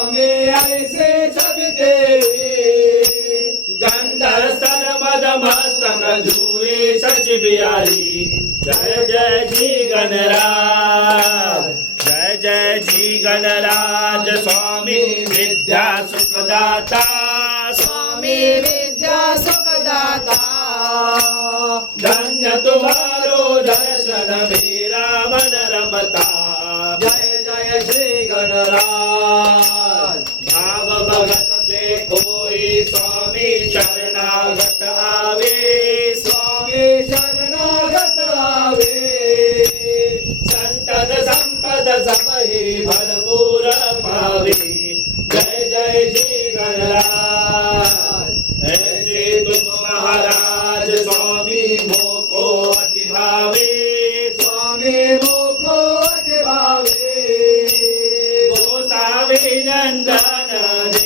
स्वामी ऐसे छवि तेरी गंध स्तन मद मस्तक झूले शशि बिहारी जय जय जी गणराज जय जय जी गणराज स्वामी विद्या सुखदाता स्वामी विद्या सुखदाता धन्य तुम्हारो दर्शन मेरा मन रमता जय जय श्री गणराज भाव भगत से कोई स्वामी शरणागत आवे स्वामी शरणागत आवे संतत संपद सबहि भरपूर पावे जय जय श्री गणराज ऐसे तुम महाराज स्वामी मोको अति भावे स्वामी मोको अति भावे गोसावी नंदन